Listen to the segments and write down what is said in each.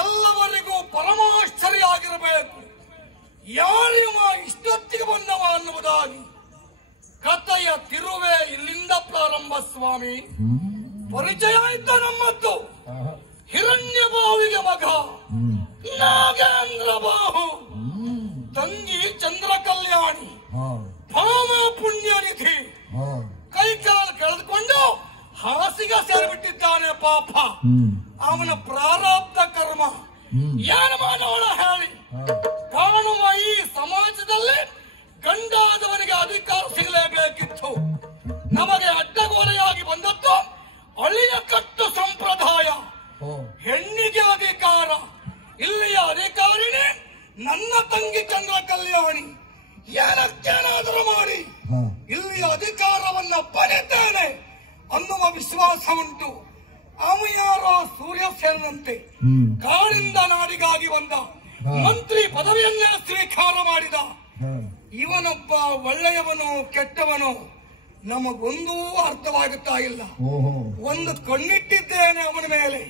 ಎಲ್ಲವರಿಗೂ ಪರಮಾಶ್ಚರ್ಯ ಆಗಿರಬೇಕು. ಯಾರಿವ ಇಷ್ಟೊತ್ತಿಗೆ ಬಂದವ ಅನ್ನುವುದಾಗಿ ಕಥೆಯ ತಿರುವೆ ಇಲ್ಲಿಂದ ಪ್ರಾರಂಭ. ಸ್ವಾಮಿ ಪರಿಚಯ ಇದ್ದ ನಮ್ಮದ್ದು ಹಿರಣ್ಯ ಬಾಹುವಿಗೆ ಮಗ ನಾಗೇಂದ್ರ ಬಾಹು, ತಂಗಿ ಚಂದ್ರ ಕಲ್ಯಾಣಿ, ಭಾಮ ಪುಣ್ಯನಿಧಿ. ಕೈಕಾಲು ಕಳೆದುಕೊಂಡು ಹಾಸಿಗೆ ಸೇರಿಬಿಟ್ಟಿದ್ದಾನೆ ಪಾಪ. ಅವನ ಪ್ರಾರಬ್ಧ ಕರ್ಮ ಏನು ಮಾಡೋಣ ಹೇಳಿ. ಕಾಣುವ ಈ ಸಮಾಜದಲ್ಲಿ ಗಂಡಾದವನಿಗೆ ಅಧಿಕಾರ ಸಿಗಲೇಬೇಕಿತ್ತು. ನಮಗೆ ಅಡ್ಡಗೋಡೆಯಾಗಿ ಬಂದದ್ದು ಅಳಿಯ ಕಟ್ಟು ಸಂಪ್ರದಾಯ. ಹೆಣ್ಣಿಗೆ ಅಧಿಕಾರ. ಇಲ್ಲಿಯ ಅಧಿಕಾರಿಣಿ ನನ್ನ ತಂಗಿ ಚಂದ್ರ ಕಲ್ಯಾಣಿ. ಏನಕ್ಕೇನಾದರೂ ಮಾಡಿ ಇಲ್ಲಿಯ ಅಧಿಕಾರವನ್ನ ಪಡೆತೇನೆ ಅನ್ನುವ ವಿಶ್ವಾಸ ಉಂಟು. ಅವ ಯಾರೋ ಸೂರ್ಯ ಸೇರಿದಂತೆ ಕಾಳಿಂದ ನಾಡಿಗಾಗಿ ಬಂದ ಮಂತ್ರಿ ಪದವಿಯನ್ನೇ ಸ್ವೀಕಾರ ಮಾಡಿದ. ಇವನೊಬ್ಬ ಒಳ್ಳೆಯವನು ಕೆಟ್ಟವನು ನಮಗೊಂದೂ ಅರ್ಥವಾಗುತ್ತಾ ಇಲ್ಲ. ಒಂದು ಕಣ್ಣಿಟ್ಟಿದ್ದೇನೆ ಅವನ ಮೇಲೆ.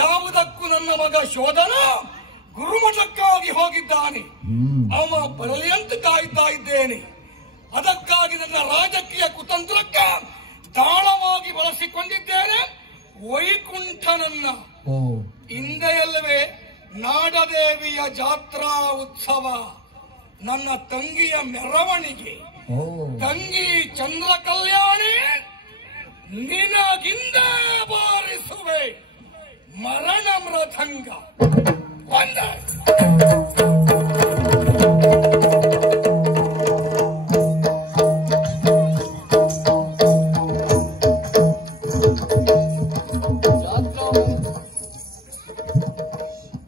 ಯಾವುದಕ್ಕೂ ನನ್ನ ಮಗ ಶೋಧನ ಗುರುಮಠಕ್ಕಾಗಿ ಹೋಗಿದ್ದಾನೆ. ಅವ ಬರಲಿ ಅಂತ ಕಾಯ್ತಾ ಇದ್ದೇನೆ. ಅದಕ್ಕಾಗಿ ನನ್ನ ರಾಜಕೀಯ ಕುತಂತ್ರಕ್ಕೆ ತಾಳವಾಗಿ ಬಳಸಿಕೊಂಡಿದ್ದೇನೆ ವೈಕುಂಠನನ್ನ. ಹಿಂದೆಯಲ್ಲವೇ ನಾಡದೇವಿಯ ಜಾತ್ರಾ ಉತ್ಸವ, ನನ್ನ ತಂಗಿಯ ಮೆರವಣಿಗೆ. ತಂಗಿ ಚಂದ್ರ ಕಲ್ಯಾಣಿ ನಿನಗಿಂದ ಬಾರಿಸುವೆ ಮರಣ ಮೃದಂಗ.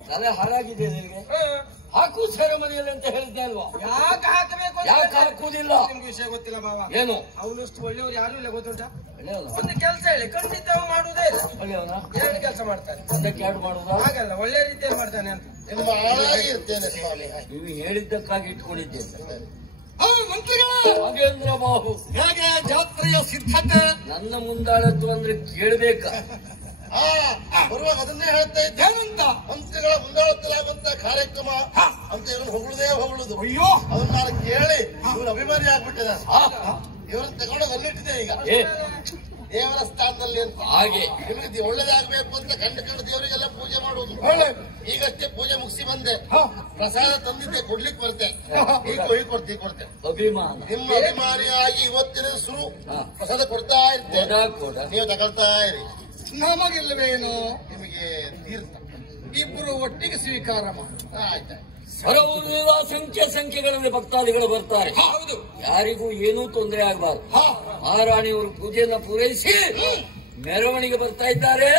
ತಲೆ ಹಾಳಾಗಿದೆ ನಿನಗೆ. ಹಾಕು ಸೆರೆಮನಿಯಲ್ಲಿ ಅಂತ ಹೇಳಿದ್ದೆ ಅಲ್ವಾ? ಯಾಕೆ ಹಾಕಬೇಕು? ಯಾಕೆ ಹಾಕುವುದಿಲ್ಲ? ನಿಮ್ಗೆ ವಿಷಯ ಗೊತ್ತಿಲ್ಲ ಬಾಬಾ. ಏನು? ಅವನಷ್ಟು ಒಳ್ಳೆಯವರು ಯಾರು ಇಲ್ಲ ಗೊತ್ತುಂಟ? ಒಳ್ಳೆಯವನ? ಒಂದು ಕೆಲಸ ಹೇಳಿ ಖಂಡಿತ ಮಾಡುವುದೇ ಇಲ್ಲ. ಒಳ್ಳೆಯವನ? ಎರಡು ಕೆಲಸ ಮಾಡ್ತಾನೆ. ಅದಕ್ಕೆ ಎರಡು ಮಾಡುವುದ? ಹಾಗಲ್ಲ, ಒಳ್ಳೆ ರೀತಿಯಲ್ಲಿ ಮಾಡ್ತಾನೆ ಅಂತ. ನಿಮ್ಮ ಆಳಾಗಿ ಇರ್ತೇನೆ ಸ್ವಾಮಿ. ನೀವು ಹೇಳಿದ್ದಕ್ಕಾಗಿ ಇಟ್ಕೊಂಡಿದ್ದೇನೆ. ನಾಗೇಂದ್ರ ಬಾಹು, ಹೇಗೆ ಜಾತ್ರೆಯ ಸಿದ್ಧತೆ? ನನ್ನ ಮುಂದಾಳತ್ತು ಅಂದ್ರೆ ಕೇಳಬೇಕ. ಬರುವಾಗ ಅದನ್ನೇ ಹೇಳ್ತಾ ಇದ್ದೇನಂತ. ಮಂತ್ರಿಗಳ ಮುಂದಾಳತ್ತಲಾಗುವಂತ ಕಾರ್ಯಕ್ರಮ ಅಂತ ಇವನು ಹೊಗಳುದೇ ಹೊಗಳುದು. ಅಯ್ಯೋ, ಅದನ್ನ ನಾನು ಕೇಳಿ ಇವ್ರು ಅಭಿಮಾನಿ ಆಗ್ಬಿಟ್ಟಿದ. ಇವ್ರನ್ನ ತಗೊಂಡೋಗಿ ಅಲ್ಲಿಟ್ಟಿದೆ ಈಗ ದೇವರ ಸ್ಥಾನದಲ್ಲಿ ಅಂತ. ಹಾಗೆ ನಿಮಗೆ ಒಳ್ಳೇದಾಗಬೇಕು ಅಂತ ಕಂಡು ದೇವರಿಗೆಲ್ಲ ಪೂಜೆ ಮಾಡುವುದು. ಈಗಷ್ಟೇ ಪೂಜೆ ಮುಗಿಸಿ ಬಂದೆ. ಪ್ರಸಾದ ತಂದಿದ್ದೆ, ಕೊಡ್ಲಿಕ್ಕೆ ಬರ್ತೆ. ಈಗ ಕೊಡ್ತೆ ಅಭಿಮಾನ. ನಿಮ್ಮ ಅಭಿಮಾನಿಯಾಗಿ ಇವತ್ತಿನ ಶುರು ಪ್ರಸಾದ ಕೊಡ್ತಾ ಇರ್ತೇನೆ. ನೀವು ತಗೊಳ್ತಾ ಇರಿ. ನಮಗಿಲ್ಲವೇನು? ನಿಮಗೆ ತೀರ್ಥ ಇಬ್ಬರು ಒಟ್ಟಿಗೆ ಸ್ವೀಕಾರ ಮಾಡಿ. ಆಯ್ತಾ? ಸರ್ವಲ್ಲ ಸಂಖ್ಯೆಗಳಲ್ಲಿ ಭಕ್ತಾದಿಗಳು ಬರ್ತಾರೆ. ಹೌದು, ಯಾರಿಗೂ ಏನೂ ತೊಂದರೆ ಆಗಬಾರದು. ಮಹಾರಾಣಿಯವರು ಪೂಜೆಯನ್ನು ಪೂರೈಸಿ ಮೆರವಣಿಗೆ ಬರ್ತಾ ಇದ್ದಾರೆ.